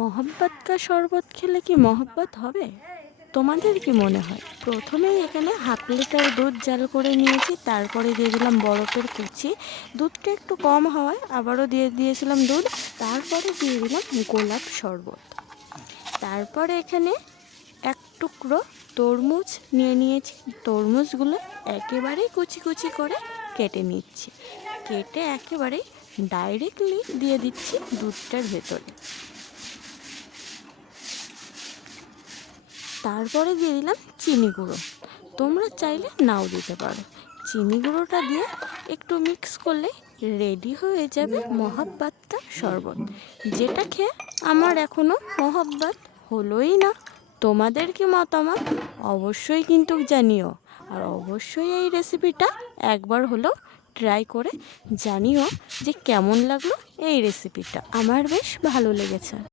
মহব্বত কা শরবত খেলে কি মহব্বত হবে? তোমাদের কি মনে হয়? প্রথমেই এখানে হাফ লিটার দুধ জাল করে নিয়েছি, তারপরে দিয়ে দিলাম বরফের কুচি। দুধটা একটু কম হওয়ায় আবারও দিয়ে দিয়েছিলাম দুধ, তারপরে দিয়ে দিলাম গোলাপ শরবত। তারপরে এখানে এক টুকরো তরমুজ নিয়ে নিয়েছি, তরমুজগুলো একেবারেই কুচি কুচি করে কেটে নিচ্ছি, কেটে একেবারেই ডাইরেক্টলি দিয়ে দিচ্ছি দুধটার ভেতরে। তারপরে দিয়ে দিলাম চিনি গুঁড়ো, তোমরা চাইলে নাও দিতে পারো। চিনি গুঁড়োটা দিয়ে একটু মিক্স করলে রেডি হয়ে যাবে মহাব্বাতটা শরবত, যেটা খেয়ে আমার এখনও মহাব্বাত হলোই না। তোমাদের কি মতামত অবশ্যই কিন্তু জানিও, আর অবশ্যই এই রেসিপিটা একবার হলেও ট্রাই করে জানিও যে কেমন লাগলো এই রেসিপিটা। আমার বেশ ভালো লেগেছে।